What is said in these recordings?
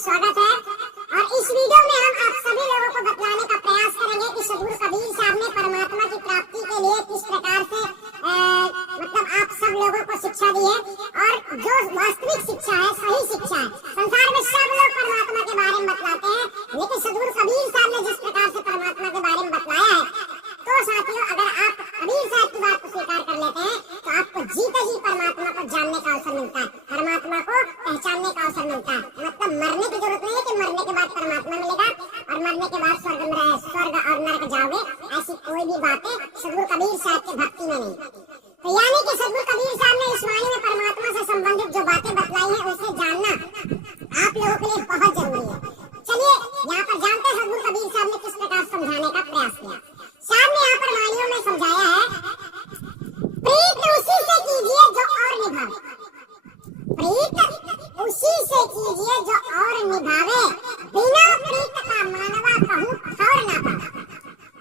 स्वागत है। और इस वीडियो में हम आप सभी लोगों को बतलाने का प्रयास करेंगे कि सद्गुरु कबीर साहब ने परमात्मा की प्राप्ति के लिए किस प्रकार से मतलब आप सब लोगों को शिक्षा दी है और जो वास्तविक शिक्षा है, सही शिक्षा है। संसार में सब लोग परमात्मा के बारे में बतलाते हैं, लेकिन सद्गुरु कबीर साहब ने जिस प्रकार से परमात्मा के बारे में बतलाया है, तो साथियों अगर आप कबीर साहब की बात को स्वीकार कर लेते हैं तो आपको जीते जी परमात्मा को जानने का अवसर मिलता है, परमात्मा को पहचानने का अवसर मिलता है। मतलब मरने की जरूरत नहीं है कि मरने के बाद परमात्मा मिलेगा और मरने के बाद स्वर्ग और नरक जाओगे, ऐसी कोई भी बातें सद्गुरु कबीर साहब की भक्ति में नहीं। तो यानी कि सद्गुरु कबीर साहब ने इस वाणी में परमात्मा से संबंधित जो बातें बतलाई है उसे जानना आप लोगों के लिए बहुत जरूरी है। चलिए यहाँ पर जानते हैं सद्गुरु कबीर साहब ने किस प्रकार समझाने का प्रयास किया। साहब ने यहाँ पर वाणियों में समझाया है, प्रीत उसी से कीजिए जो और निभावे, प्रीत उसी से कीजिए जो और निभावे, बिना प्रीत का मानवा कहूँ ठौर ना पावे।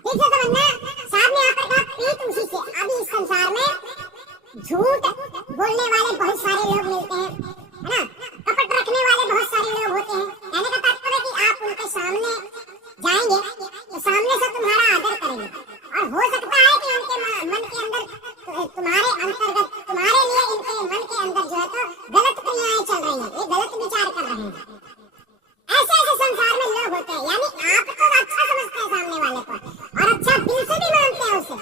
ठीक है समझना। साहब ने यहाँ पर कहा प्रीत उसी से। अभी इस संसार में झूठ बोलने वाले बहुत सारे लोग मिलते हैं, है ना, कपट रखने वाले बहुत सारे लोग होते हैं। कहने का तात्पर्य कि आप उनके सामने जाएंगे तो सामने से तुम्हारा आदर करेंगे और हो सकता है कि उनके मन के अंदर तुम्हारे अंतर्गत तुम्हारे लिए इनके मन के अंदर जो है तो गलत क्रियाएं चल रही हैं, ये गलत विचार कर रहे हैं। ऐसे ऐसे संसार में लोग होते हैं, यानी आप तो अच्छा समझते हैं सामने वाले को और अच्छा दिल से भी मानते हैं उसे,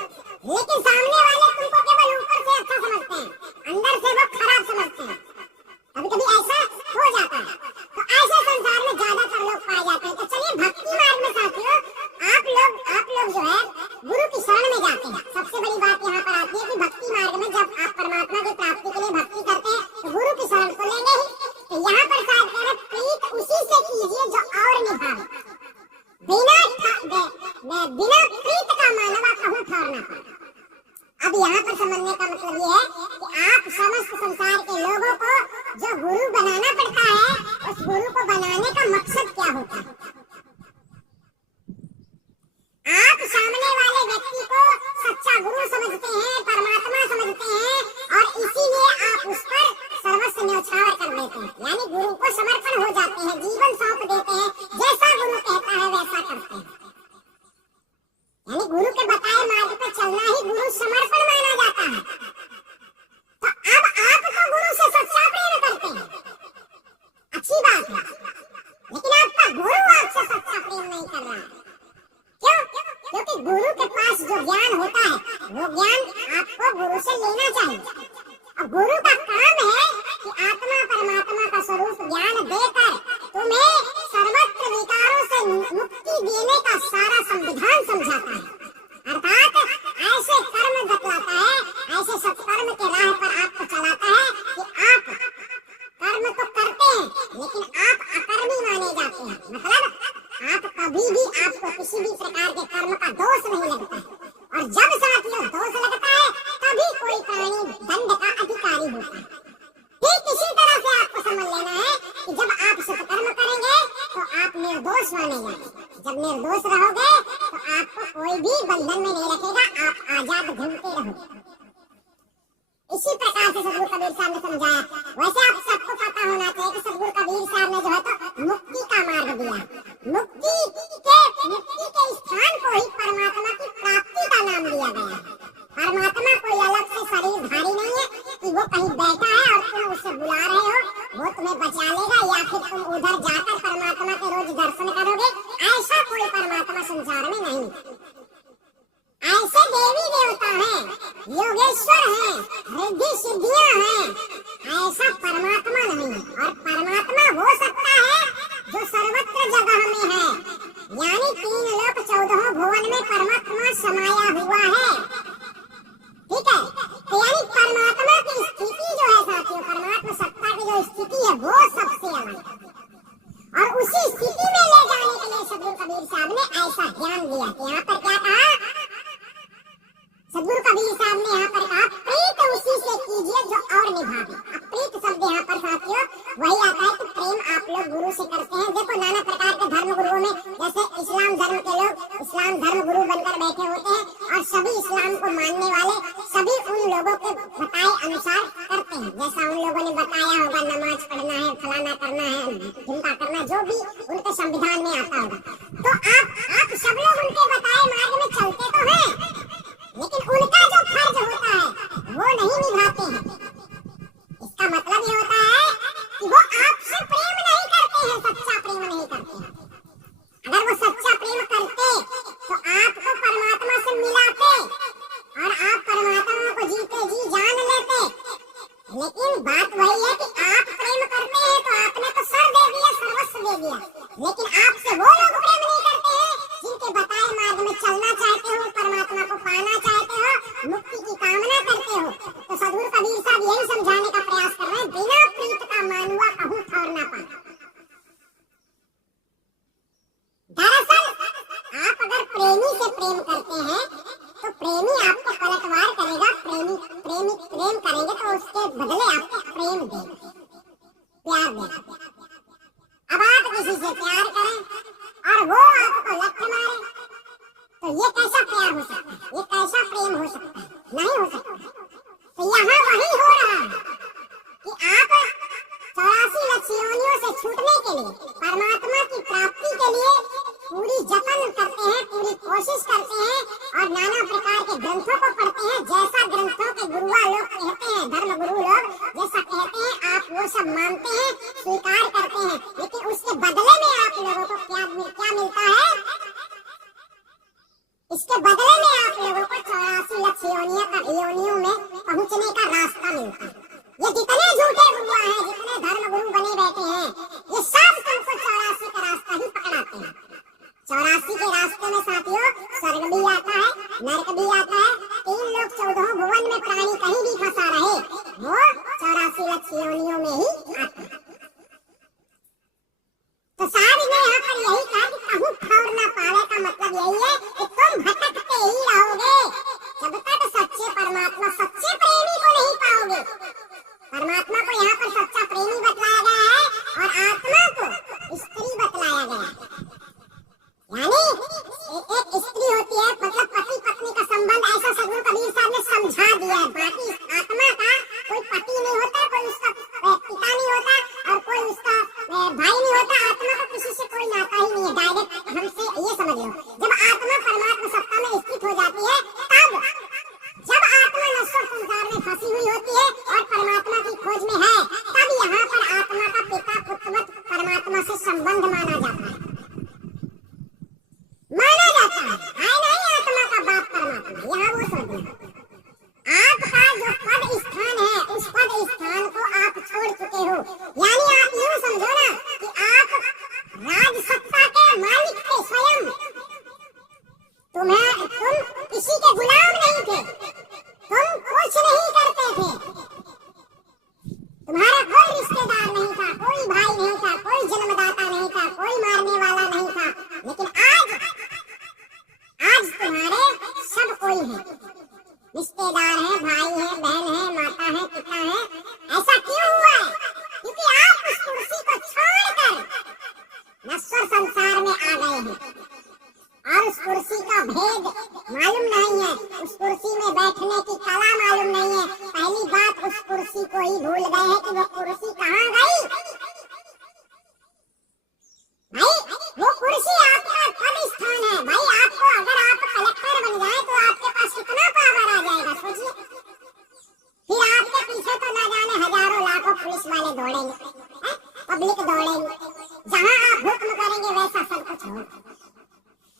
लेकिन सामने वाले तुमको केवल ऊपर से अच्छा समझते हैं, अंदर से वो खराब समझते हैं। कभी कभी ऐसा हो जाता है। तो ऐसे संसार में ज्यादातर लोग पाए जाते हैं। तो चलिए भक्ति मार्ग में साथियों आप लोग जो है गुरु की शरण में जाते हैं। सबसे बड़ी बात यहाँ पर आती है कि भक्ति मार्ग में जब आप परमात्मा की प्राप्ति के लिए भक्ति करते हैं तो गुरु की शरण तो लेंगे ही। तो यहाँ पर साहब कह रहे प्रीत उसी से कीजिए जो और निभावे, बिना प्रीत का मानवा कहूँ ठौर ना पावे। अब यहाँ पर समझने का मतलब ये है कि आप समस्त संसार के लोगों को जो गुरु बनाना पड़ता है, उस गुरु को बनाने का मकसद क्या होता है। आप सामने वाले व्यक्ति को सच्चा गुरु समझते हैं, परमात्मा समझते हैं और इसीलिए आप उस पर सर्वस्व न्यौछावर कर देते हैं, यानी गुरु को समर्पण हो जाते हैं, जीवन सौंप देते हैं, जैसा गुरु कहता है वैसा करते हैं। यानी गुरु के बताए मार्ग पर चलना ही गुरु समर्पण माना जाता है। तो अब आप तो गुरु से सच्चा प्रेम करते हैं, अच्छी बात है, लेकिन आपका गुरु आपसे सच्चा प्रेम नहीं कर रहा है। क्यों? क्योंकि गुरु के पास जो ज्ञान होता है वो ज्ञान आपको गुरु से लेना चाहिए और गुरु का काम है कि आत्मा परमात्मा का स्वरूप ज्ञान देकर तुम्हें सर्वत्र विकारों से मुक्ति देने का सारा संविधान समझाता है। अर्थात ऐसे कर्म बतलाता है, ऐसे सत्कर्म के राह पर आपको चलाता है कि आप कर्म तो करते हैं लेकिन आप अकर्मी माने जाते हैं। मतलब आप कभी भी आपको किसी भी प्रकार के कर्म का दोष नहीं लगता है और जब साथियों दोष लगता है तभी कोई प्राणी दंड का अधिकारी होता है। ठीक इसी तरह से आपको समझ लेना है कि जब आप सत्कर्म करेंगे तो आप निर्दोष माने जाएंगे, जब निर्दोष रहोगे तो आपको कोई भी बंधन में नहीं रखेगा, आप आजाद घूमते रहोगे। इसी प्रकार से सद्गुरु कबीर साहब ने समझाया। वैसे आप सबको पता होना चाहिए कि सद्गुरु कबीर साहब ने जो है तो मुक्ति का मार्ग दिया, मुक्ति के स्थान को ही परमात्मा की प्राप्ति का नाम दिया गया है। परमात्मा कोई अलग से शरीरधारी नहीं है कि वो कहीं बैठा है और तुम उसे बुला रहे हो, वो तुम्हें बचा लेगा या फिर तुम उधर जाकर परमात्मा के रोज दर्शन करोगे। ऐसा कोई परमात्मा संसार में नहीं। ऐसे देवी देवता हैं, योगेश्वर हैं, रिद्धि सिद्धियां हैं, ऐसा परमात्मा नहीं है। और परमात्मा हो सकता है जो सर्वत्र जगह में है, यानी 3 लोक 14 भुवन में परमात्मा समाया हुआ है। ठीक है, तो यानी परमात्मा की स्थिति जो है साथियों, परमात्मा सत्ता की जो स्थिति है वो सबसे अलग है और उसी स्थिति में ले जाने के लिए सद्गुरु कबीर साहब ने ऐसा ज्ञान दिया। यहाँ पर क्या कहा सद्गुरु कबीर साहब ने? यहाँ पर कहा प्रीत उसी से कीजिए जो और निभावे। अब प्रीत शब्द यहाँ पर साथियों वही आता है कि प्रेम आप लोग गुरु से करते हैं। देखो नाना प्रकार के धर्म गुरुओं में जैसे इस्लाम धर्म के लोग इस्लाम धर्म गुरु बनकर बैठे होते हैं और सभी इस्लाम को मानने वाले सभी उन लोगों के बताए अनुसार करते हैं, जैसा उन लोगों ने बताया होगा, नमाज पढ़ना है, फलाना करना है, चिंता करना, जो भी उनके संविधान में आता होगा। तो आप सब लोग उनके बताए मार्ग में चलते तो हैं, लेकिन उनका जो फर्ज होता है वो नहीं निभाते हैं। इसका मतलब ये होता है कि वो आपसे प्रेम नहीं करते हैं, सच्चा प्रेम नहीं करते हैं। अगर वो सच्चा प्रेम करते तो आपको परमात्मा से मिलाते और आप परमात्मा को जीते जी जान लेते। लेकिन बात वही है कि आप प्रेम करते हैं तो आपने तो सर दे दिया, सर्वस्व दे दिया, लेकिन आपसे वो लोग प्रेम नहीं करते हैं जिनके बताए मार्ग में चलना चाहते हो, परमात्मा को पाना चाहते हो, मुक्ति की कामना करते हो। तो सद्गुरु कबीर साहब यही समझाने का प्रयास कर रहे हैं, बिना प्रीत का मानुआ कहूं ठौर ना पाना। दरअसल आप अगर प्रेमी से प्रेम करते हैं तो प्रेमी आपको पलटवार करेगा, प्रेम करेंगे तो उसके बदले आपको प्रेम देगा, प्यार देगा। अब आप किसी से प्यार करें और वो आपको लत मारे तो ये कैसा प्यार हो सकता है, ये कैसा प्रेम हो सकता है? नहीं हो सकता। तो यहाँ वही हो रहा है कि आप 84 लक्ष योनियों से छूटने के लिए, परमात्मा की प्राप्ति के लिए पूरी जतन करते हैं, पूरी कोशिश करते हैं और नाना प्रकार के ग्रंथों को पढ़ते हैं। जैसा ग्रंथों के गुरुआ लोग कहते हैं, धर्म गुरु लोग जैसा कहते हैं, आप वो सब मानते हैं, स्वीकार करते हैं, लेकिन उसके बदले में आप लोगों को क्या मिलता है? इसके बदले में आप लोगों को 84 लक्ष योनियों में पहुंचने का रास्ता मिलता है। ये जितने झूठे गुरुआ हैं, जितने धर्म गुरु बने बैठे हैं, ये सब तुमको 84 का रास्ता ही पकड़ाते हैं। 84 के रास्ते में साथियों स्वर्ग भी आता है, नरक भी आता है, 3 लोक 14 भुवन में प्राणी कहीं भी फंसा रहे, वो 84 लक्ष योनियों में ही आता है। तो साहब ने यहाँ पर यही कहा कि कहूँ ठौर ना पावे का मतलब यही है कि तुम भटकते ही रहोगे जब तक सच्चे परमात्मा, सच्चे प्रेमी को नहीं पाओगे। परमात्मा को यहाँ पर सच्चा प्रेमी बतलाया गया है और आत्मा को स्त्री बतलाया गया है। यानी एक स्त्री होती है, मतलब पति पत्नी का संबंध, ऐसा सद्गुरु कबीर साहब ने समझा दिया है। बाकी आत्मा का कोई पति नहीं होता, कोई उसका पिता नहीं होता और कोई उसका भाई नहीं होता। आत्मा का किसी से कोई नाता ही नहीं है। डायरेक्ट हमसे ये समझ लो, जब आत्मा परमात्मा सत्ता में स्थित हो जाती है, तब जब आत्मा नश्वर संसार में फंसी हुई होती है और परमात्मा की खोज में है, तब यहाँ पर आत्मा का पिता पुत्रवत परमात्मा से संबंध माना जाता है, माना जाता है। नहीं आत्मा का बाप परमात्मा, यहाँ वो सोचना। आपका जो पद स्थान है, उस पद स्थान को आप छोड़ चुके हो। यानी आप यूं समझो ना कि आप राज सत्ता के मालिक थे स्वयं। तुम किसी के गुलाम नहीं थे, तुम कुछ नहीं करते थे, तुम्हारा कोई रिश्तेदार नहीं था, कोई भाई नहीं था, कोई जन्मदाता नहीं था, कोई मारने वाला नहीं था। लेकिन आज तुम्हारे सब कोई है, रिश्तेदार है, भाई है, बहन है, माता है, पिता है। ऐसा क्यों हुआ है? क्योंकि आप उस कुर्सी को छोड़कर नश्वर संसार में आ गए हैं और उस कुर्सी का भेद मालूम नहीं है, उस कुर्सी में बैठने की कला मालूम नहीं है। पहली बात, उस कुर्सी को ही भूल गए हैं कि वो कुर्सी कहाँ गई। भाई वो कुर्सी आपका पद स्थान है। भाई आपको, अगर आप कलेक्टर बन जाए तो आपके पास कितना पावर आ जाएगा, सोचिए। फिर आपके पीछे तो ना जाने हजारों लाखों पुलिस वाले दौड़ेंगे, पब्लिक दौड़ेंगे, जहाँ आप हुक्म करेंगे वैसा सब कुछ होगा।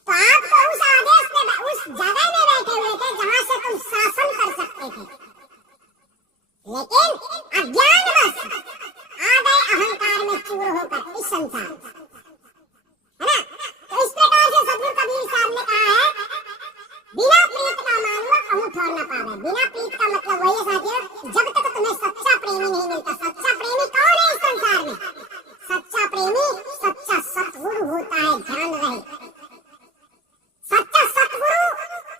तो आप तो उस आदेश में, उस जगह में बैठे हुए थे जहाँ से तुम शासन कर सकते थे, लेकिन अज्ञानवश आ गए अहंकार में चूर होकर इस संसार, है ना। तो इस प्रकार से सद्गुरु कबीर साहब ने कहा है, बिना प्रीत का मानुआ कहूँ ठौर ना पावे। बिना प्रीत का मतलब वही है साथियों, जब तक तुम्हें सच्चा प्रेमी नहीं मिलता। सच्चा प्रेमी कौन है इस संसार में? सच्चा प्रेमी सच्चा सतगुरु होता है, ध्यान रहे। सच्चा सतगुरु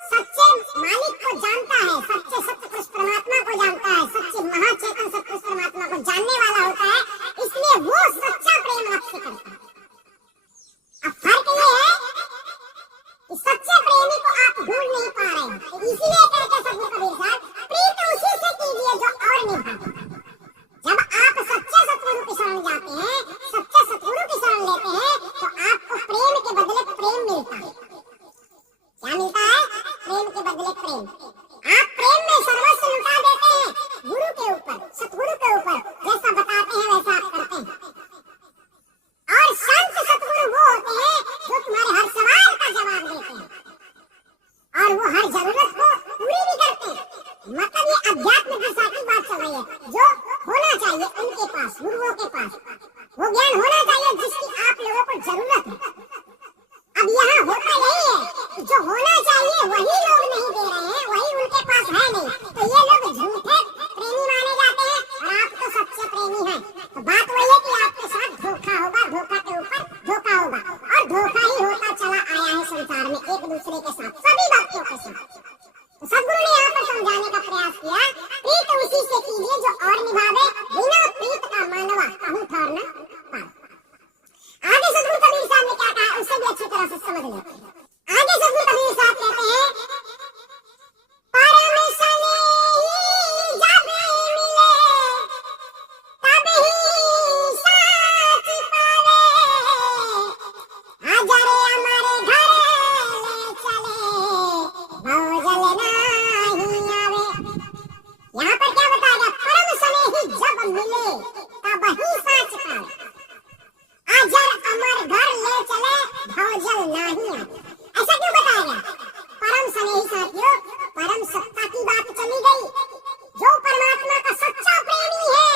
सच्चे मालिक को जानता है, सच्चे सतपुरुष परमात्मा को जानता है, सच्चे महाचेतन सतपुरुष परमात्मा को जानने वाला होता है, इसलिए वो सच्चा प्रेम आपसे करता है। चाहिए, जो होना चाहिए उनके पास, गुरुओं के पास। वो ज्ञान होना चाहिए जिसकी आप लोगों को जरूरत है। अब यहाँ होता यही है, जो होना चाहिए वही लोग नहीं दे रहे हैं, वही उनके पास है नहीं, तो ये लोग झूठे प्रेमी माने जाते हैं और आप तो सच्चे प्रेमी हैं। तो बात वही है कि आपके साथ धोखा होगा, धोखा के ऊपर धोखा होगा, और धोखा ही होता चला आया है संसार में एक दूसरे के साथ, सभी भक्तों के साथ। तो सदगुरु ने यहाँ पर समझाने का प्रयास किया, प्रीत उसी से कीजिए जो और निभावे, बिना प्रीत का मानवा कहूँ ठहर न पाए। आगे सदगुरु कबीर साहब ने क्या कहा उसे भी अच्छी तरह से समझ लेते हैं। आगे सदगुरु कबीर साहब कहते हैं, परम स्नेही जब मिले तब ही साच पावे, आजरे हमारे घर ले चले भवजल नहीं आवे। यहाँ पर क्या बताया गया, परम स्नेही जब मिले तब ही साच पावे, आजर अमर घर ले चले भवजल नहीं आवे। ऐसा क्यों बताया गया? परम स्नेही साथियों, परम सत्ता की बात चली गई। जो परमात्मा का सच्चा प्रेमी है,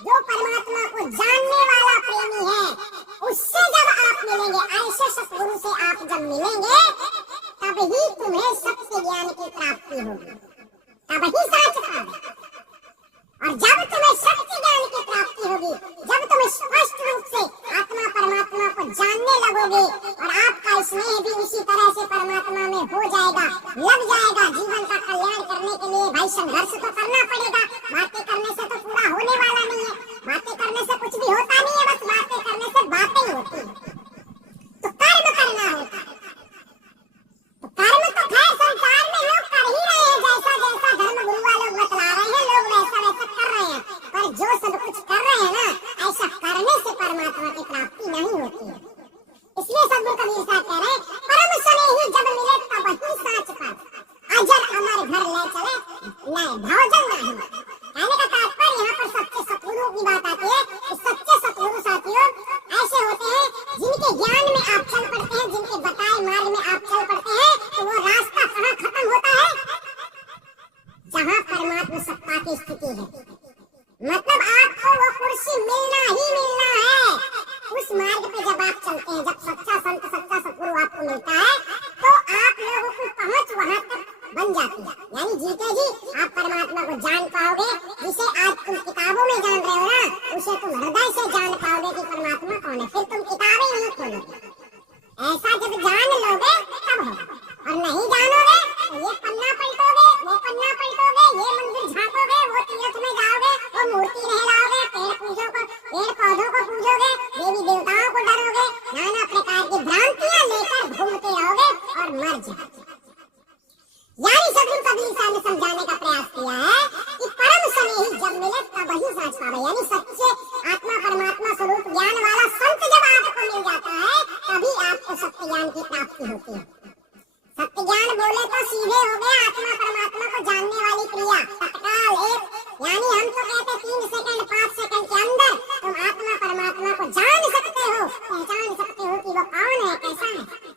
जो परमात्मा को जानने वाला प्रेमी है, उससे जब आप मिलेंगे, ऐसे सतगुरु से आप जब मिलेंगे, तब ही तुम्हें सत्य ज्ञान की प्राप्ति होगी, तब ही साच पावे। और जब तुम्हें सत्य ज्ञान की प्राप्ति होगी, जब तुम स्पष्ट रूप से आत्मा परमात्मा को जानने लगोगे, और आपका स्नेह भी उसी तरह से परमात्मा में हो जाएगा, लग जाएगा, जीवन का कल्याण करने के लिए भाई संघर्ष तो करना पड़ेगा। बातें करने से तो पूरा होने वाला नहीं है, बातें करने से कुछ भी होता नहीं है, बस बातें करने से बातें होती है। तो कर्म करना होता है। तो कर्म तो खैर संसार में लोग कर ही रहे हैं, जैसा जैसा धर्म गुरु वाले बतला रहे हैं, लोग वैसा वैसा कर रहे हैं, पर जो सब कुछ कर रहे हैं ना, ऐसा करने से परमात्मा की प्राप्ति नहीं होती है। इसलिए सदगुरु कबीर साहब कह रहे हैं, परम स्नेही जब मिले तब ही साच पावे, अजर अमर घर ले चले नहीं भवजल नहीं। कहने का तात्पर्य यहाँ पर सच्चे सतगुरु की बात आती है कि सच्चे सतगुरु साथियों ऐसे होते हैं जिनके ज्ञान में आप चल पड़ते हैं, जिनके बताए मार्ग में आप चल पड़ते हैं, तो वो रास्ता कहाँ खत्म होता है? जहाँ परमात्मा सत्ता की स्थिति है। मतलब आपको वो कुर्सी मिलना ही मिलना है। उस मार्ग पे जब आप चलते हैं, जब सच्चा संत सच्चा सतगुरु आपको मिलता है, तो आप लोगों की पहुंच वहां तक बन जाती है। यानी जीते जी आप परमात्मा को जान पाओगे, जिसे आज तुम किताबों में जान रहे हो ना, उसे तुम हृदय से जान पाओगे कि परमात्मा कौन है। फिर तुम किताबें नहीं खोलोगे, ऐसा जब जान लोगे तब होगा। और नहीं जानोगे तो ये पन्ना पलटोगे, वो पन्ना पलटोगे, ये मंदिर झांकोगे, वो तीर्थ में जाओगे, वो मूर्ति रहलाओगे, पेड़ पौधों को पूजोगे, देवी देवताओं को डरोगे, नाना प्रकार की भ्रांतियां लेकर घूमते रहोगे और मर जाओगे। यानी सदगुरु कबीर साहब ने समझाने का प्रयास किया है कि परम स्नेही जब मिले तब ही साच पावे। यानी सच्चे आत्मा परमात्मा स्वरूप ज्ञान वाला संत जब आपको मिल जाता है, तभी आपको सत्य ज्ञान की प्राप्ति होती है। सत्य ज्ञान बोले तो सीधे हो गया आत्मा परमात्मा को जानने वाली क्रिया, तत्काल एक। यानी हम तो कहते 3 सेकंड 5 सेकंड के अंदर तुम आत्मा परमात्मा को जान सकते हो, पहचान सकते हो कि वो कौन है, कैसा है।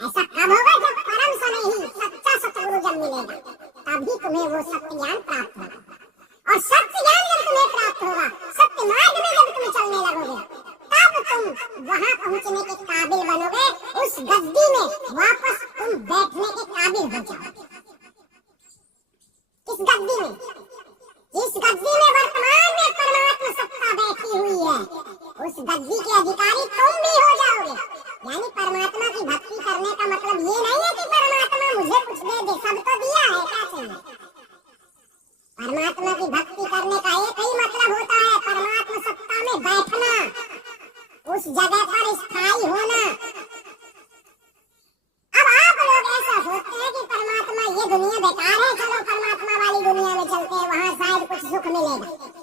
ऐसा कब होगा? जब परम स्नेही सच्चा सतगुरु जब मिलेगा, तभी तुम्हें वो सत्य ज्ञान प्राप्त होगा। और सत्य ज्ञान जब तुम्हें प्राप्त होगा, सत्य मार्ग में जब तुम चलने लगोगे, तब तुम वहां पहुंचने के काबिल बनोगे। उस गद्दी में वापस तुम बैठने के काबिल हो जाओगे। किस गद्दी में? जिस गद्दी में वर्तमान में परमात्मा सत्ता बैठी हुई है, उस गद्दी के अधिकारी तुम भी हो जाओगे। यानी परमात्मा की भक्ति करने का मतलब ये नहीं है कि परमात्मा मुझे कुछ दे दे, सब तो दिया है, क्या चाहिए। परमात्मा की भक्ति करने का एक ही मतलब होता है, परमात्मा सत्ता में बैठना, उस जगह पर स्थायी होना। अब आप लोग ऐसा सोचते हैं कि परमात्मा ये दुनिया बेकार है, चलो परमात्मा वाली दुनिया में चलते हैं, वहाँ शायद कुछ सुख मिलेगा।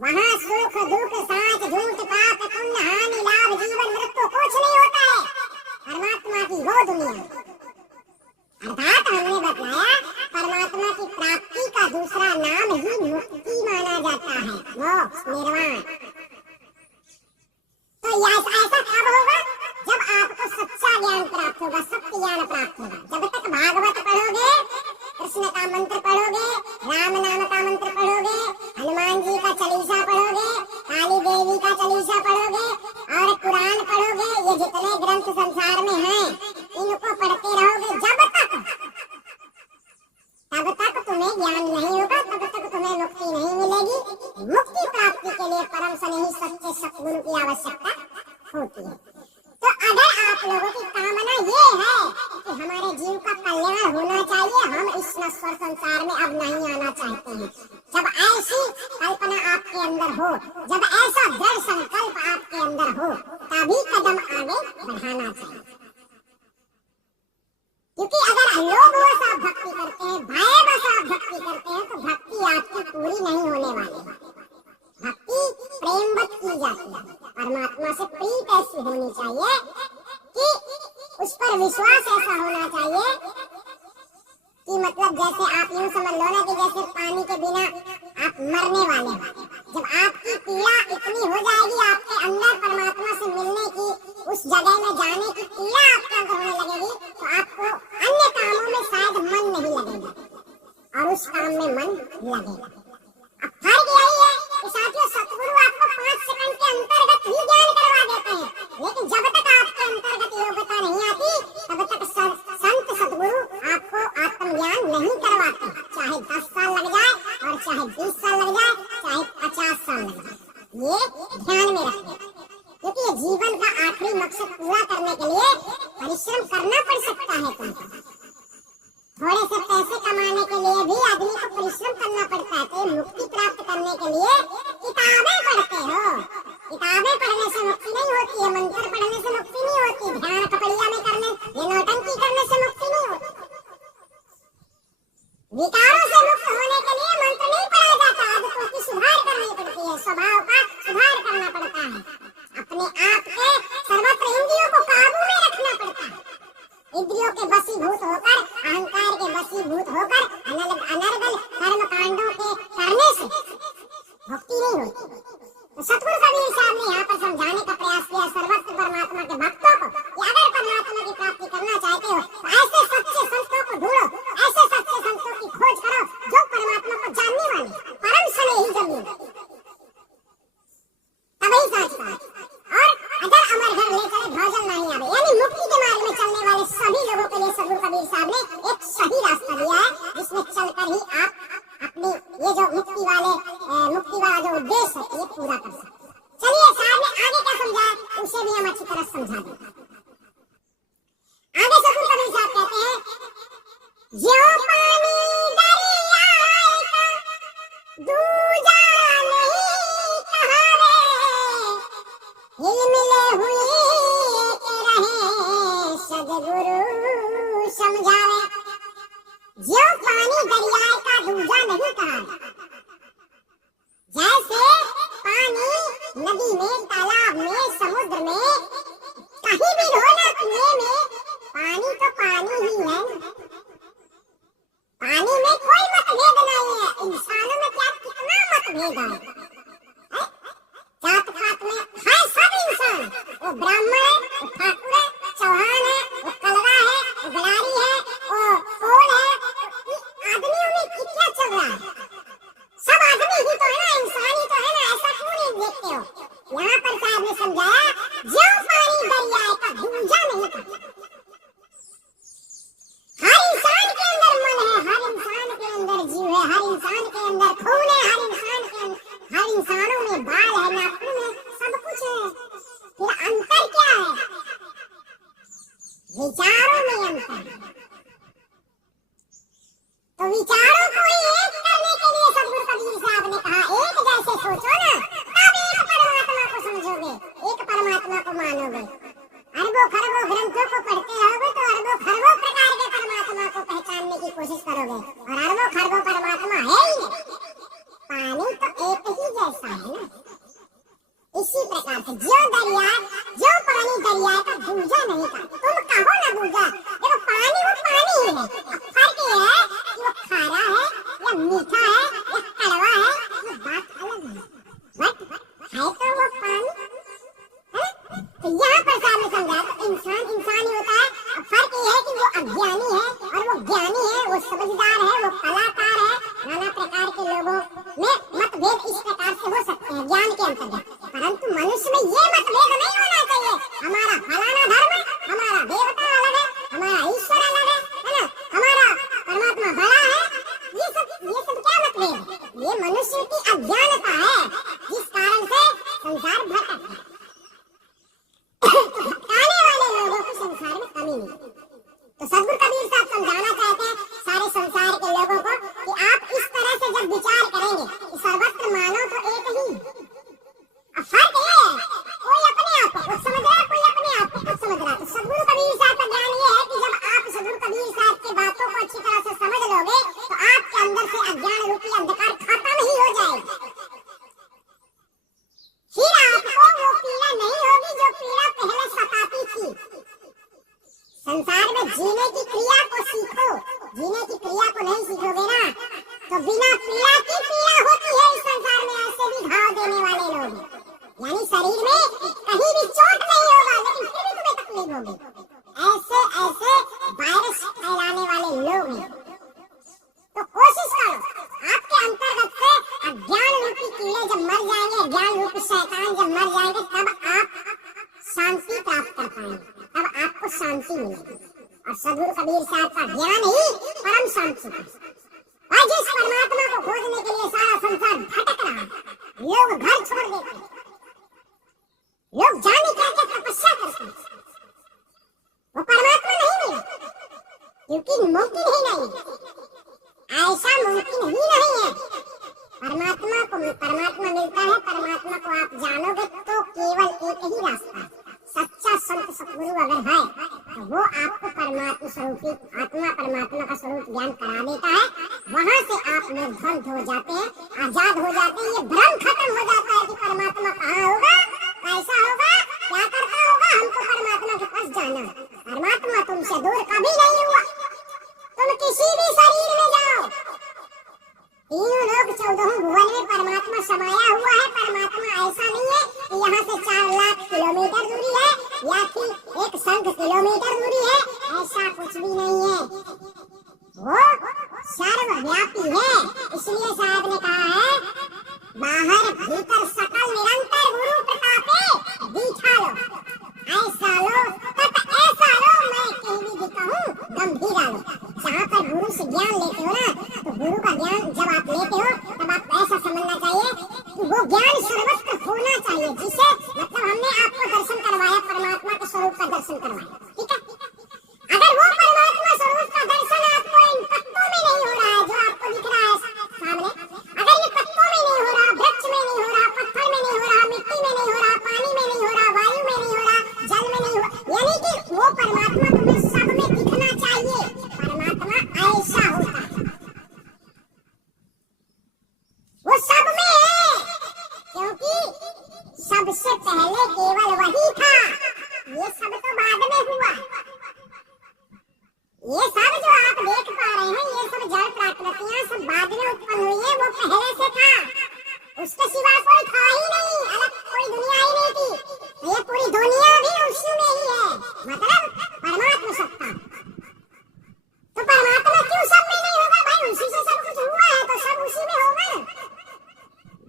वहाँ सुख दुख साच झूठ पाप पुण्य हानि लाभ जीवन मृत्यु कुछ नहीं होता है परमात्मा की वो दुनिया। अर्थात हमने बताया परमात्मा की प्राप्ति का दूसरा नाम ही मुक्ति माना जाता है, मोक्ष निर्वाण। तो ऐसा कब होगा? जब आपको सच्चा ज्ञान प्राप्त होगा, सत्य ज्ञान प्राप्त होगा। जब तक भागवत पढ़ोगे, कृष्ण का मंत्र पढ़ोगे, मुक्ति प्राप्ति के लिए परम स्नेही सच्चे सतगुरु की आवश्यकता होती है। तो अगर आप लोगों की कामना ये है कि हमारे जीव का कल्याण होना चाहिए, हम इस नश्वर संसार में अब नहीं आना चाहते हैं, जब ऐसी कल्पना आपके अंदर हो, जब ऐसा दृढ़ संकल्प आपके अंदर हो, तभी कदम आगे बढ़ाना चाहिए। क्योंकि अगर लोभवश आप भक्ति करते हैं, भयवश आप भक्ति करते हैं, तो भक्ति आपकी पूरी नहीं होने वाली है। भक्ति प्रेमवत की जाती है, परमात्मा से प्रीत ऐसी होनी चाहिए कि उस पर विश्वास ऐसा होना चाहिए कि मतलब जैसे आप यूं समझ लो ना कि जैसे पानी के बिना आप मरने वाले हो। जब आपकी पीड़ा इतनी हो जाएगी आपके अंदर परमात्मा से मिलने की, उस जगह में जाने की पीड़ा आपके अंदर होने लगेगी, तो आपको अन्य कामों में शायद मन नहीं लगेगा और उस काम में मन लगेगा। अब फर्क यही है कि साथियों, सतगुरु आपको 5 सेकंड के अंतर्गत ही ज्ञान करवा देते हैं, लेकिन जब तक आपके अंतर्गत योग्यता नहीं आती तब तक संत सतगुरु आपको आत्मज्ञान नहीं करवाते, चाहे 10 साल लग जाए और चाहे 20 साल लग जाए, चाहे 50 साल लग जाए। ये ध्यान में रखिए, क्योंकि ये जीवन का आखिरी मकसद पूरा करने के लिए परिश्रम करना पड़ सकता है। थोड़े से पैसे कमाने के लिए भी आदमी को परिश्रम करना पड़ता है। तो मुक्ति प्राप्त करने के लिए किताबें पढ़ते हो, किताबें पढ़ने से मुक्ति नहीं होती है, मंत्र पढ़ने से मुक्ति नहीं होती, ध्यान कपड़िया में करने, ये नौटंकी करने से मुक्ति नहीं होती। विकारों से मुक्त होने के लिए मंत्र नहीं पढ़ा जाता, आदतों की सुधार करनी पड़ती है, स्वभाव का सुधार करना पड़ता है, अपने आप के सर्वत्र इंद्रियों को काबू में रखना पड़ता है। इंद्रियों के वशीभूत होकर, अहंकार के वशीभूत होकर अनर्गल कर्म कांडों के करने से भक्ति नहीं होती। तो सतगुरु कबीर साहब ने यहाँ पर समझाने का प्रयास किया सर्वत्र परमात्मा के भक्तों को कि अगर परमात्मा की प्राप्ति करना चाहते हो तो ऐसे सच्चे संतों को ढूंढो, ऐसे सच्चे संतों की खोज करो जो परमात्मा को जानने वाले, परम स्नेही जमीन, तभी साच बात। और अगर अमर घर ले चले भोजन नहीं आवे, यानी मुक्ति के मार्ग में चलने वाले सभी लोगों के लिए सतगुरु कबीर साहब ने एक सही रास्ता दिया है, जिसमें चलकर ही आप अपनी ये जो मुक्ति वाला जो उद्देश्य है ये पूरा कर सकते हैं। चलिए साहब ने आगे क्या समझाया उसे भी हम अच्छी तरह समझा दें। आगे सतगुरु कबीर साहब कहते हैं, ज्यों पानी दरिया का दूजा नहीं कहावे, हिल मिले हुए के रहे सदगुरु समझावे। ज्यों पानी दरिया का दूजा नहीं कहावे, जैसे पानी नदी में, तालाब में, समुद्र में, कहीं भी हो ना कुएं में, पानी तो पानी ही है। पानी में कोई मतभेद नहीं है, इंसानों में क्या कितना मतभेद है। जात पात में है सब इंसान, वो ब्राह्मण है, वो ठाकुर है, चौहान है, वो कलवा है, वो गलारी है, वो कोल है, आदमियों में कितना चल रहा है, सब आदमी ही तो है ना, इंसान ही तो है ना, ऐसा क्यों नहीं देखते हो। यहाँ पर साहब ने समझाया, ज्यों पानी दरिया का दूजा नहीं करता। हर इंसान के अंदर मन है, हर इंसान के अंदर जीव है, हर इंसान के अंदर खून है, हर इंसानों में बाल है, नाखून है, सब कुछ है। फिर अंतर क्या है? विचारों में अंतर है। तो विचारों को ही एक करने के लिए सतगुरु कबीर साहब ने कहा, एक जैसे सोचो ना, तब एक परमात्मा को समझोगे, एक परमात्मा को मानोगे। अरबों खरबों ग्रंथों को पढ़ते रहोगे तो अरबों खरबों प्रकार के परमात्मा को पहचानने की कोशिश करोगे, और अरबों खरबों परमात्मा है ही नहीं। पानी तो एक ही जैसा है ना। इसी प्रकार से जो पानी दरिया का दूजा नहीं था, तुम कहो ना दूजा, देखो पानी वो पानी ही है। अब फर्क ये है कि वो खारा है या मीठा है या कड़वा है, ये बात अलग है, बट है तो वो पानी है। तो यहाँ पर सामने समझा, तो इंसान ही होता है। अब फर्क ये है कि वो अज्ञानी है और वो ज्ञानी है, वो समझदार है, वो कलाकार है। नाना प्रकार के लोगों में मतभेद इस प्रकार से हो सकते हैं ज्ञान के अंतर्गत, परंतु मनुष्य में ये मतभेद नहीं होना चाहिए। हमारा फलाना धर्म है, हमारा देवता अलग है, हमारा ईश्वर अलग है ना, हमारा परमात्मा बड़ा है, ये सब क्या मतभेद है? ये मनुष्य की अज्ञानता है जिस कारण से संसार भटक है। भटकाने वाले लोगों को संसार में कमी नहीं। तो सदगुरु कबीर साहब समझाना चाहते हैं सारे संसार के लोगों को कि आप इस तरह से जब विचार करेंगे कि सर्वत्र मानव तो एक ही, अब फर्क ये है कोई अपने आप को कुछ समझ रहा है, कोई अपने आप को कुछ समझ रहा है। तो सदगुरु कबीर साहब का ज्ञान ये है कि जब आप सदगुरु कबीर साहब की बातों को अच्छी तरह से समझ लोगे तो आपके अंदर से अज्ञान रूपी अंधकार खत्म ही हो जाएगा। फिर आपको वो पीड़ा नहीं होगी जो पीड़ा पहले सताती थी। संसार में जीने की क्रिया को सीखो, जीने की क्रिया को नहीं सीखोगे ना तो बिना पीड़ा की पीड़ा होती है इस संसार में। ऐसे भी घाव देने वाले लोग, यानी शरीर में कहीं भी चोट नहीं होगा लेकिन फिर भी तुम्हें तकलीफ होगी, ऐसे ऐसे वायरस फैलाने वाले लोग हैं। तो कोशिश करो आपके अंतर्गत से अज्ञान रूपी कीड़े जब मर जाएंगे, अज्ञान रूपी शैतान जब मर जाएंगे तब आप शांति प्राप्त कर पाएंगे, तब आपको शांति मिलेगी। और सदगुरु कबीर साहब का ज्ञान ही परम शांति है। और जिस परमात्मा को खोजने के लिए सारा संसार भटक रहा है, लोग घर छोड़ देते हैं, लोग जाने करके तपस्या करते हैं, वो परमात्मा नहीं मिला क्योंकि मुमकिन ही नहीं है, ऐसा मुमकिन ही नहीं है। परमात्मा मिलता है, परमात्मा को आप जानोगे तो केवल एक ही रास्ता है। सच्चा संत सतगुरु अगर है तो वो आपको परमात्मा स्वरूपी आत्मा परमात्मा का स्वरूप ज्ञान करा देता है। वहां से आप निर्भ्रम हो जाते हैं, आजाद हो जाते हैं, ये भ्रम खत्म हो जाता है कि परमात्मा कहाँ होगा, कैसा होगा, क्या करता होगा, हमको परमात्मा के पास जाना। परमात्मा तुमसे दूर कभी नहीं हुआ। तुम किसी भी शरीर में जाओ, तीनों लोग 14 भुवन में परमात्मा समाया हुआ है। परमात्मा ऐसा नहीं है कि यहाँ से 4 लाख किलोमीटर दूरी है या फिर 1 संघ किलोमीटर दूरी है, ऐसा कुछ भी नहीं है। वो सर्वव्यापी है। इसलिए साहब ने कहा है बाहर भीतर सकल निरंतर गुरु प्रतापे दीठा लो, ऐसा लो तब ऐसा लो, मैं कहीं भी दिखा हूँ गंभीरा लो। जहाँ पर गुरु से ज्ञान लेते हो ना तो गुरु का ज्ञान जब आप लेते हो तब आप ऐसा समझना चाहिए कि वो ज्ञान सर्वत्र होना चाहिए, जिसे मतलब हमने आपको दर्शन करवाया, परमात्मा के स्वरूप का दर्शन करवाया, ठीक है। अगर वो परमात्मा स्वरूप का दर्शन आपको इन पत्तों में नहीं हो रहा है जो आपको दिख रहा है सामने, अगर ये पत्तों में नहीं हो रहा, वृक्ष में नहीं हो रहा, पत्थर में नहीं हो रहा, मिट्टी में नहीं हो रहा, पानी में नहीं हो रहा, वायु में नहीं हो रहा, जल में नहीं हो रहा, यानी कि वो परमात्मा तुम्हें सब में दिखना चाहिए। परमात्मा ऐसा होता है, वो सब में है, क्योंकि सबसे पहले केवल वही था। ये सब तो बाद में हुआ। ये सब जो आप देख पा रहे हैं, ये सब जड़ प्राकृतियां सब बाद में उत्पन्न हुई है, वो पहले से था। उसके सिवा कोई था ही नहीं, अलग कोई दुनिया ही नहीं थी। ये पूरी दुनिया भी उसी में ही है, मतलब परमात्मा सत्ता। तो परमात्मा क्यों सब में नहीं होगा भाई? उसी से सब कुछ हुआ है तो सब उसी में होगा ना,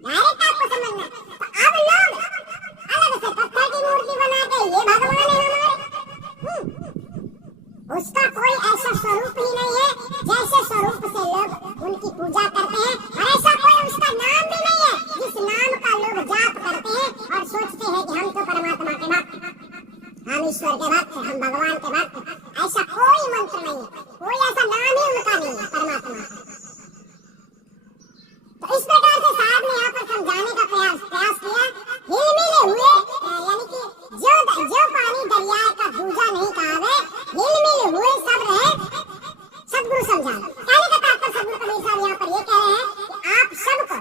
डायरेक्ट आपको समझना। तो अब लोग अलग से पत्थर की मूर्ति बना के ये भगवान है हमारे, उसका कोई ऐसा स्वरूप ही नहीं है जैसे स्वरूप से लोग उनकी पूजा करते हैं, और ऐसा कोई उसका नाम भी नहीं है जिस नाम का लोग जाप करते हैं और सोचते हैं कि हम तो परमात्मा के भक्त, हम ईश्वर के भक्त, हम भगवान के भक्त। ऐसा कोई मंत्र नहीं है, कोई ऐसा नाम ही उनका नहीं है परमात्मा। तो इस प्रकार से साहब ने यहाँ पर समझाने का प्रयास किया। हिलमिले हुए यानी कि जो पानी दरिया का दूजा नहीं कहावे, हिलमिले हुए सब रहे, सदगुरु समझा। कहने का तात्पर्य सदगुरु कबीर साहब यहाँ पर ये कह रहे हैं कि आप सबको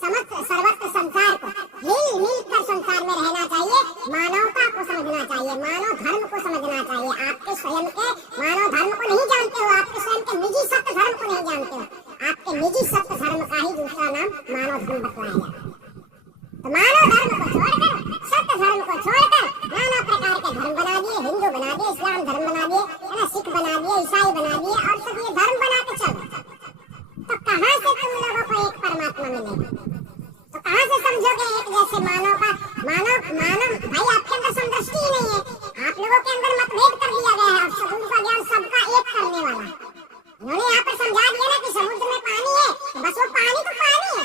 समस्त सर्वत्र संसार को हिल मिल कर संसार में रहना चाहिए, मानवता को समझना चाहिए, मानव धर्म को समझना चाहिए। आपके स्वयं के मानव धर्म को नहीं जानते हो, आपके स्वयं के निजी सत्य धर्म को नहीं जानते हो, आपके निजी सत्य धर्म का ही दूसरा नाम मानव धर्म बतलाया गया। तो मानव धर्म को छोड़कर, सत्य धर्म को छोड़कर नाना प्रकार के धर्म बना दिए, हिंदू बना दिए, इस्लाम धर्म बना दिए, है ना, सिख बना दिए, ईसाई बना दिए, और सब ये धर्म बना के चलो। तो कहाँ से तुम लोगों को एक परमात्मा मिलेगा? तो कहाँ से समझोगे एक जैसे मानव का मानव भाई आपके अंदर समदृष्टि ही नहीं है, आप लोगों के अंदर मतभेद कर दिया गया है। और सदगुरु का ज्ञान सबका एक करने वाला, उन्होंने यहाँ पर समझा दिया ना कि समुद्र में पानी है, बस वो पानी तो पानी है,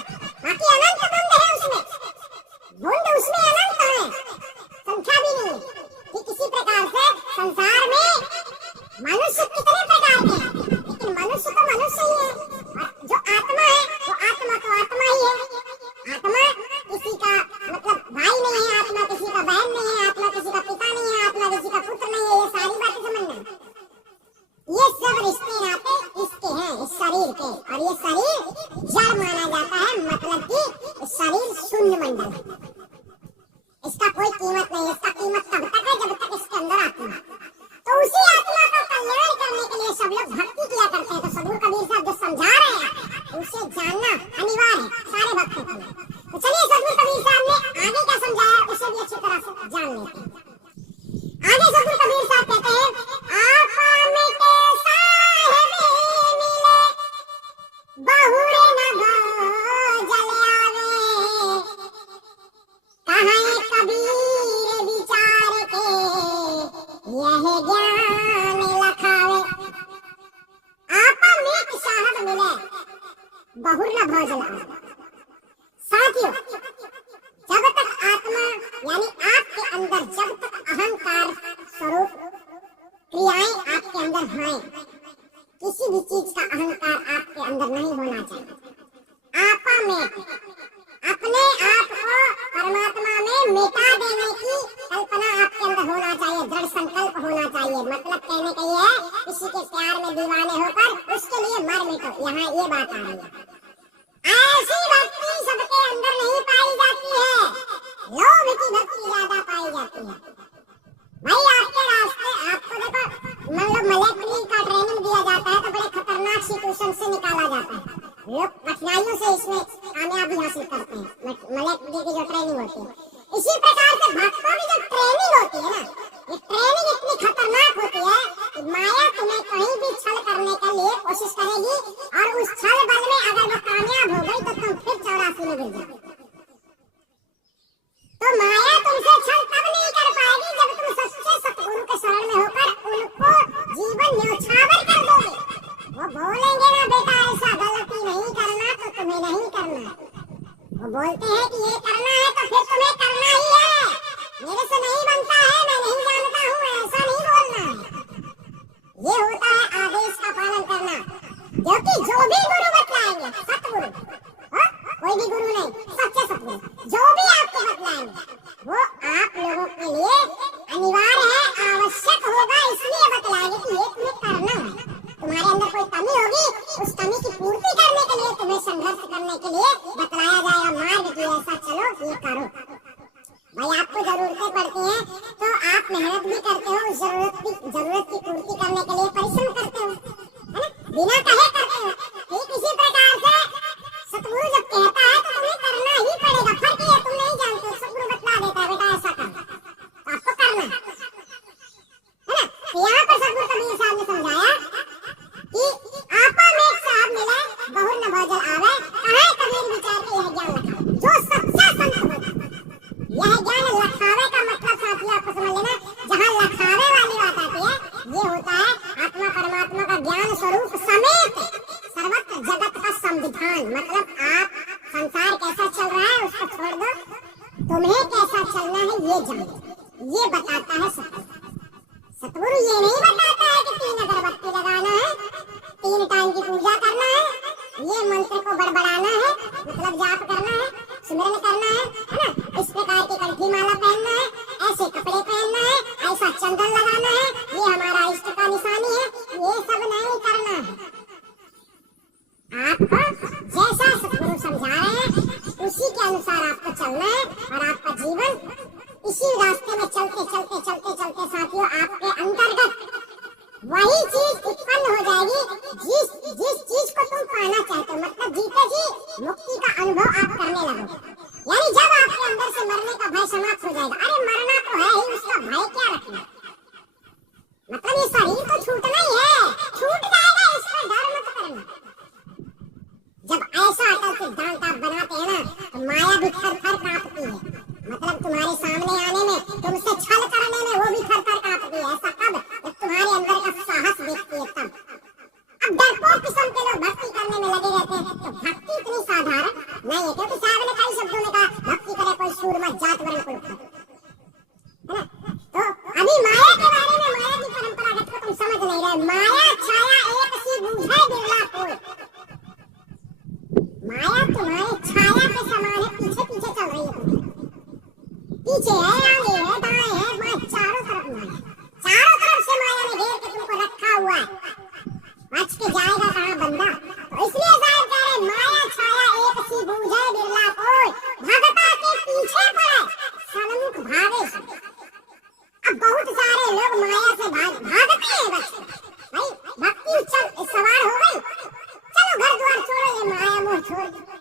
करना अनिवार्य है सारे भक्तों के लिए। तो चलिए सदगुरु कबीर साहब ने आगे क्या समझाया उसे भी अच्छी तरह से जान लेते हैं। आगे सदगुरु कबीर साहब कहते हैं, आपा मिटे साहेबे मिले बहुरे न जल आवे, कहाँ कबीर विचार के यह ज्ञान लखावे। आपा मिट साहब मिले बहुर न भजल आवे। साथियों, जब तक आत्मा यानी आपके अंदर जब तक अहंकार स्वरूप क्रियाएं आपके अंदर हैं, किसी भी चीज का अहंकार आपके अंदर नहीं होना चाहिए। आपा में अपने आप को परमात्मा में मिटा देने की कल्पना आपके अंदर होना चाहिए, दृढ़ संकल्प होना चाहिए। मतलब कहने का ये है, किसी के प्यार में दीवाने होकर उसके लिए मर मिटो, यहाँ ये बात आ रही है। ऐसी भक्ति सबके अंदर नहीं पाई जाती है, लोभ की भक्ति ज्यादा पाई जाती है। भाई आपके रास्ते आपको देखो, मतलब मिलिट्री का ट्रेनिंग दिया जाता है तो बड़े खतरनाक सिचुएशन से निकाला जाता है, लोग कठिनाइयों से इसमें कामयाबी हासिल करते हैं, मिलिट्री की जो ट्रेनिंग होती है। इसी प्रकार से भक्तों की जो ट्रेनिंग होती है ना, ये ट्रेनिंग इतनी खतरनाक होती है कि माया तुम्हें कहीं भी छल करने के लिए कोशिश करेगी, और उस छल बल में अगर वो कामयाब हो गई तो तुम फिर 84 में गिर जाओ। तो माया तुमसे छल तब नहीं कर पाएगी जब तुम सच्चे सतगुरु के शरण में होकर उनको जीवन न्योछावर कर दोगे। वो बोलेंगे ना बेटा ऐसा गलती नहीं करना तो तुम्हें नहीं करना, वो बोलते हैं कि ये करना है तो फिर तुम्हें करना ही है, मेरे से नहीं बनता है, मैं नहीं जानता हूँ, ऐसा नहीं बोलना है। ये होता है आदेश का पालन करना, क्योंकि जो भी गुरु बतलाएंगे, सतगुरु, कोई भी गुरु नहीं, सच्चे सतगुरु जो भी आपको बतलाएंगे वो आप लोगों के लिए अनिवार्य है, आवश्यक होगा, इसलिए बतलाएंगे कि ये तुम्हें करना है। तुम्हारे अंदर कोई कमी होगी, उस कमी की पूर्ति करने के लिए, तुम्हें संघर्ष करने के लिए बतलाया जाएगा मार्ग कि ऐसा चलो, ये करो। भाई आपको जरूरतें पड़ती हैं तो आप मेहनत भी करते हो, उस जरूरत की पूर्ति करने के लिए परिश्रम करते हो, है ना, बिना कहे करते हो। ठीक इसी प्रकार से सतगुरु जब कहता है तो तुम्हें करना ही पड़ेगा। फर्क ये तुम नहीं जानते, सतगुरु बतला देता है बेटा ऐसा कर, तो आपको करना है ना। तो यहाँ पर सतगुरु कबीर साहब ने समझाया कि आपा में एक साहब मिले बहुर न भजल आवे, कहाँ कबीर विचार के यह ज्ञान लखावे। जो सच्चा संत होता यह ज्ञान लखावे का मतलब साथियों आपको समझ लेना, जहाँ लखावे वाली बात आती है ये होता है आत्मा परमात्मा का ज्ञान स्वरूप समेत सर्वत्र जगत का संविधान। मतलब आप संसार कैसा चल रहा है उसको छोड़ दो, तुम्हें कैसा चलना है ये जानो, ये बताता है सतगुरु। सतगुरु ये नहीं बताता है कि 3 अगरबत्ती लगाना है, 3 टाइम की पूजा करना है, ये मंत्र को बड़बड़ाना है, मतलब जाप करना है, सुमिरन करना है ना, इस प्रकार की कंठी माला पहनना है, ऐसे कपड़े पहनना है, ऐसा चंदन लगाना है, ये हमारा इष्ट का निशानी है, ये सब नहीं करना है। आपको जैसा सतगुरु समझा रहे हैं उसी के अनुसार आपको चलना है, और आपका जीवन इसी रास्ते में चलते चलते चलते चलते साथियों आपके अंतर्गत वही चीज उत्पन्न हो जाएगी जिस चीज को तुम पाना चाहते हो। मतलब जीते जी मुक्ति का अनुभव आप करने लगोगे। यानी जब आपके अंदर से मरने का भय समाप्त हो जाएगा, अरे मरना तो है ही, उसका भय क्या रखना, मतलब ये शरीर तो छूटना ही है, छूट जाएगा, इसका डर मत करना। जब ऐसा अटल सिद्धांत आप बनाते हैं ना तो माया भी थर थर कांपती है, मतलब तुम्हारे सामने आने में, तुमसे छल करने में वो भी थर थर कांपती है। ऐसा कब? जब तुम्हारे अंदर का साहस देखती है तब। अब डरपोक किस्म के लोग भक्ति करने में लगे रहते हैं, तो भक्ति इतनी साधारण नहीं है, क्योंकि साहब ने कई शब्दों में कहा भक्ति करे कोई सूरमा जात वर्ण कुल का, है ना। तो अभी माया के बारे में, माया की परंपरागत को तुम समझ नहीं रहे। माया छाया एक सी बूझे बिरला कोई, माया तुम्हारे छाया के समान है, पीछे पीछे चल रही है तुम्हारे, पीछे है, आगे है, दाएं है, बाएं, चारों तरफ माया, चारों तरफ से माया ने घेर के तुमको रखा हुआ है, बच के जाएगा कहाँ बंदा। तो इसलिए साहब कह रहे माया छाया एक सी बूझे बिरला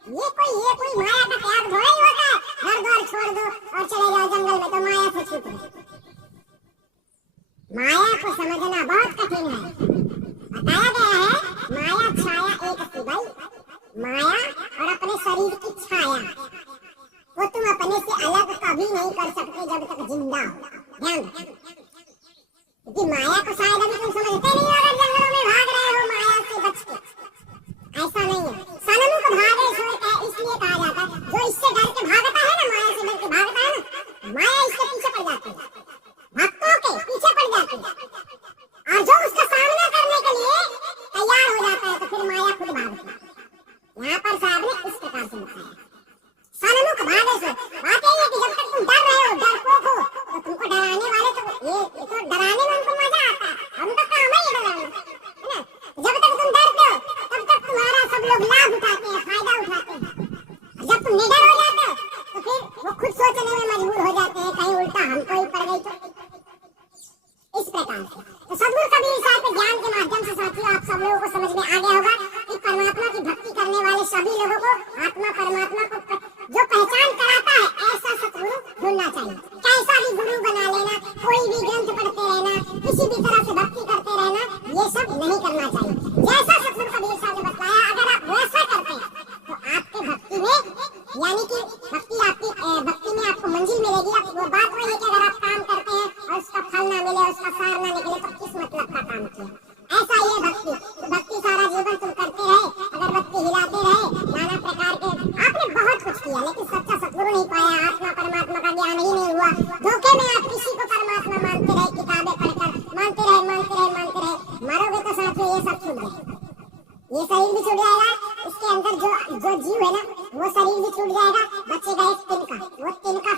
ये कोई माया का त्याग थोड़ा ही होता है, घर द्वार छोड़ दो और चले जाओ जंगल में तो माया से छूट गए। माया को समझना बहुत कठिन है। बताया गया है माया छाया एक सी भाई, माया और अपने शरीर की छाया वो तुम अपने से अलग कभी नहीं कर सकते जब तक जिंदा हो। ध्यान रखो, क्योंकि माया को शायद अभी तुम समझते नहीं हो, अगर जंगलों में भाग रहे हो माया से बच के, ऐसा नहीं है। सनम को भागे सोए इसलिए कहा जाता है, जो इससे डर के भागता है ना, माया से डर के भागता है ना, माया इसके पीछे पड़ जाती है, भक्तों के पीछे पड़ जाती है। और जो उसका सामना करने के लिए तैयार हो जाता है तो फिर माया खुद भागती है। यहाँ पर साहब ने इस प्रकार से बताया, सनम को भागे सोए। बात यही है कि जब तक तुम डर रहे हो, डरपोक हो, तो तुमको डराने वाले तो ये तो डराने में उनको मजा आता है, हम तो काम है ये डराना, है ना। जब तक तुम डरते हो तब तक तुम्हारा सब लोग लाभ उठाते हैं, फायदा उठाते हैं। जब तुम निडर हो जाते हो तो फिर वो खुद सोचने में मजबूर हो जाते हैं, कहीं उल्टा हमको ही पड़ गई तो। इस प्रकार से तो सद्गुरु कबीर साहब के ज्ञान के माध्यम से साथियों आप सब लोगों को समझ में आ गया होगा कि परमात्मा की भक्ति करने वाले सभी लोगों को आत्मा परमात्मा को जो पहचान कराता है ऐसा सतगुरु ढूंढना चाहिए। कैसा भी गुरु बना लेना, कोई भी ग्रंथ पढ़ते रहना, किसी भी तरह से भक्ति करते रहना, ये सब नहीं करना चाहिए। जैसा सतगुरु कबीर साहब ने बताया अगर आप वैसा करते हैं तो आपके भक्ति में यानी कि भक्ति में आपको मंजिल मिलेगी। अब वो बात वही है कि अगर आप काम करते हैं और उसका फल ना मिले, उसका सार ना निकले तो किस मतलब का काम किया। ऐसा ही है भक्ति सारा जीवन तुम करते रहे, अगरबत्ती हिलाते रहे, नाना प्रकार के आपने बहुत कुछ किया लेकिन सच्चा सतगुरु नहीं पाया, आत्मा परमात्मा का ज्ञान ही नहीं हुआ। धोखे में आप किसी को परमात्मा मानते रहे, किताबें पढ़कर मानते रहे, मरोगे तो साथियों ये सब छूट जाएगा, ये शरीर भी छूट जाएगा, इसके अंदर जो जीव है ना वो शरीर भी छूट जाएगा, बचेगा एक तिनका, वो तिनका